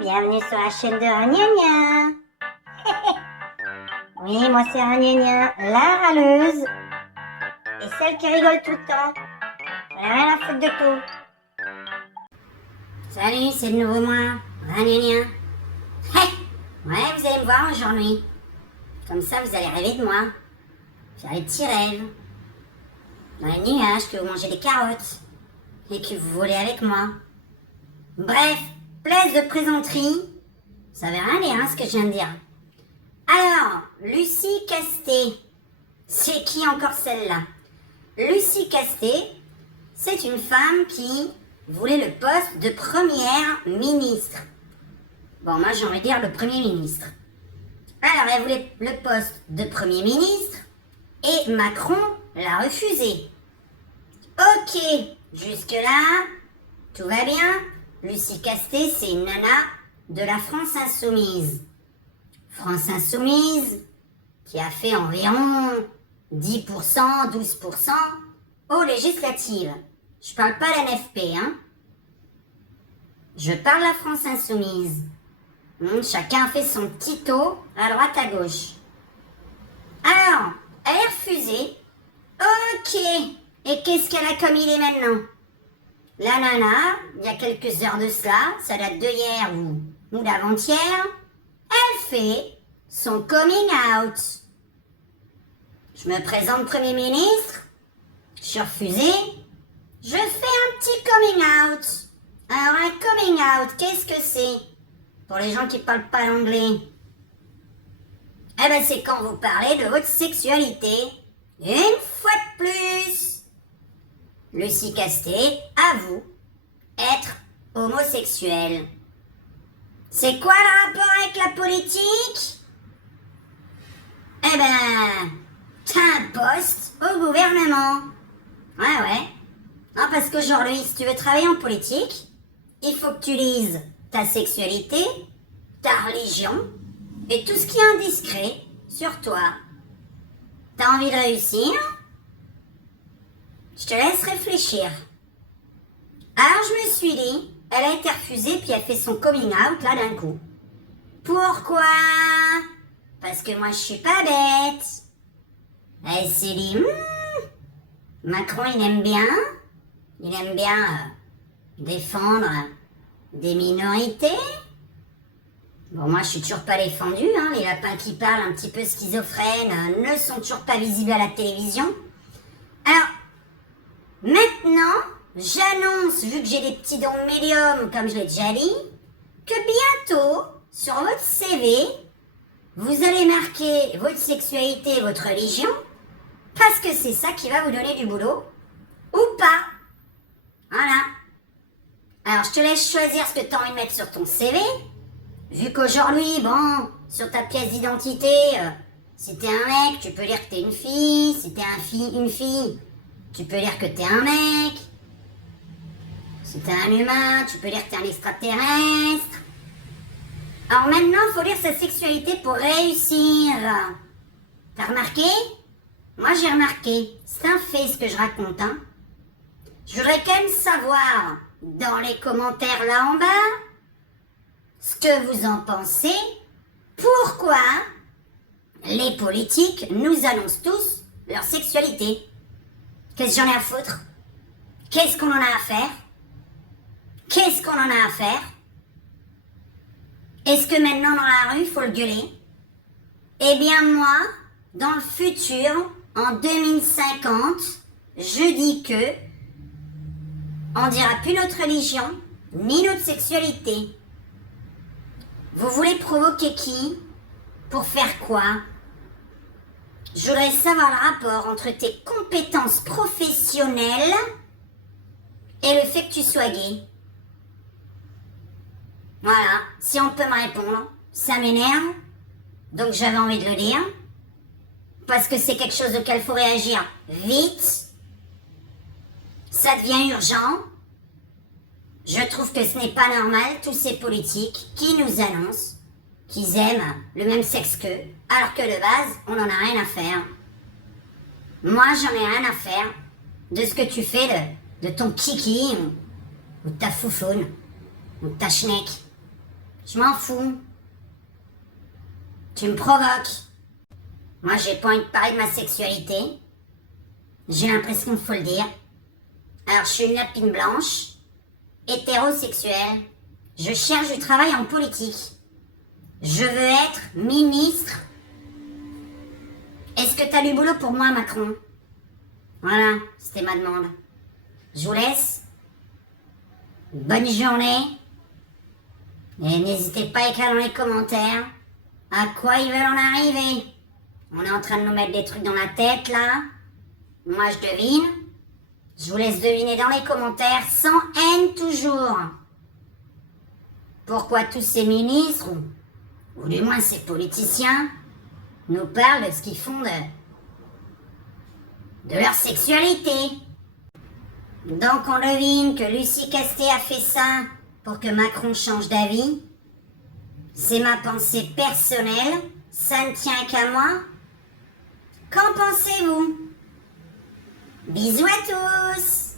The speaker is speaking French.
bienvenue sur la chaîne de Ragnagna. Oui, moi c'est Ragnagna, la râleuse. Et celle qui rigole tout le temps. J'en ai rien à foutre de tout. Salut, c'est de nouveau moi, Ragnagna. Ouais, vous allez me voir aujourd'hui. Comme ça, vous allez rêver de moi. Faire des petits rêves. Dans les nuages, que vous mangez des carottes. Et que vous volez avec moi. Bref, place de plaisanterie. Ça veut rien dire, ce que je viens de dire. Alors, Lucie Casté. C'est qui encore celle-là? Lucie Casté, c'est une femme qui voulait le poste de première ministre. Bon, moi j'ai envie de dire le premier ministre. Alors, elle voulait le poste de premier ministre et Macron l'a refusé. Ok, jusque-là, tout va bien. Lucie Casté, c'est une nana de la France Insoumise. France Insoumise qui a fait environ 10%, 12% aux législatives. Je parle pas de l'NFP, hein. Je parle de la France Insoumise. Chacun fait son petit taux à droite à gauche. Alors, elle est refusée. Ok. Et qu'est-ce qu'elle a comme idée maintenant? La nana, il y a quelques heures de cela, ça date de hier ou d'avant-hier, elle fait son coming out. Je me présente Premier ministre, je suis refusée, je fais un petit coming out. Alors un coming out, qu'est-ce que c'est? Pour les gens qui ne parlent pas l'anglais. Eh ben c'est quand vous parlez de votre sexualité. Une fois de plus. Lucie Casté avoue être homosexuelle. C'est quoi le rapport avec la politique? Eh ben, t'as un poste au gouvernement. Ouais. Non, parce qu'aujourd'hui, si tu veux travailler en politique, il faut que tu lises ta sexualité, ta religion et tout ce qui est indiscret sur toi. T'as envie de réussir? Je te laisse réfléchir. Alors je me suis dit, elle a été refusée puis elle fait son coming out là d'un coup. Pourquoi? Parce que moi je suis pas bête. Elle s'est dit, Macron il aime bien défendre des minorités. Bon, moi je suis toujours pas défendue, les lapins qui parlent un petit peu schizophrènes ne sont toujours pas visibles à la télévision. Alors, maintenant, j'annonce, vu que j'ai des petits dons de médium, comme je l'ai déjà dit, que bientôt, sur votre CV, vous allez marquer votre sexualité et votre religion, parce que c'est ça qui va vous donner du boulot, ou pas. Voilà. Alors, je te laisse choisir ce que tu as envie de mettre sur ton CV, vu qu'aujourd'hui, sur ta pièce d'identité, si t'es un mec, tu peux lire que t'es une fille, si t'es une fille, tu peux lire que t'es un mec. Si t'es un humain, tu peux lire que t'es un extraterrestre. Alors maintenant, il faut lire sa sexualité pour réussir. T'as remarqué? Moi, j'ai remarqué. C'est un fait ce que je raconte, Je voudrais quand même savoir, dans les commentaires là en bas, ce que vous en pensez. Pourquoi les politiques nous annoncent tous leur sexualité? Qu'est-ce que j'en ai à foutre? Qu'est-ce qu'on en a à faire? Qu'est-ce qu'on en a à faire? Est-ce que maintenant dans la rue, il faut le gueuler? Eh bien moi, dans le futur, en 2050, je dis que on dira plus notre religion, ni notre sexualité. Vous voulez provoquer qui? Pour faire quoi? Je voudrais savoir le rapport entre tes compétences professionnelles et le fait que tu sois gay. Voilà, si on peut me répondre, ça m'énerve, donc j'avais envie de le dire, parce que c'est quelque chose auquel il faut réagir vite, ça devient urgent. Je trouve que ce n'est pas normal, tous ces politiques qui nous annoncent qu'ils aiment le même sexe qu'eux, alors que de base, on n'en a rien à faire. Moi, j'en ai rien à faire de ce que tu fais de ton kiki ou de ta foufoune ou de ta schneck. Je m'en fous. Tu me provoques. Moi, j'ai pas envie de parler de ma sexualité. J'ai l'impression qu'il faut le dire. Alors, je suis une lapine blanche, hétérosexuelle. Je cherche du travail en politique. Je veux être ministre. Est-ce que t'as du boulot pour moi, Macron? Voilà, c'était ma demande. Je vous laisse. Bonne journée. Et n'hésitez pas à écrire dans les commentaires à quoi ils veulent en arriver. On est en train de nous mettre des trucs dans la tête, là. Moi, je devine. Je vous laisse deviner dans les commentaires, sans haine toujours. Pourquoi tous ces ministres, ou du moins ces politiciens, nous parlent de ce qu'ils font de leur sexualité. Donc on devine que Lucie Casté a fait ça pour que Macron change d'avis. C'est ma pensée personnelle, ça ne tient qu'à moi. Qu'en pensez-vous? Bisous à tous!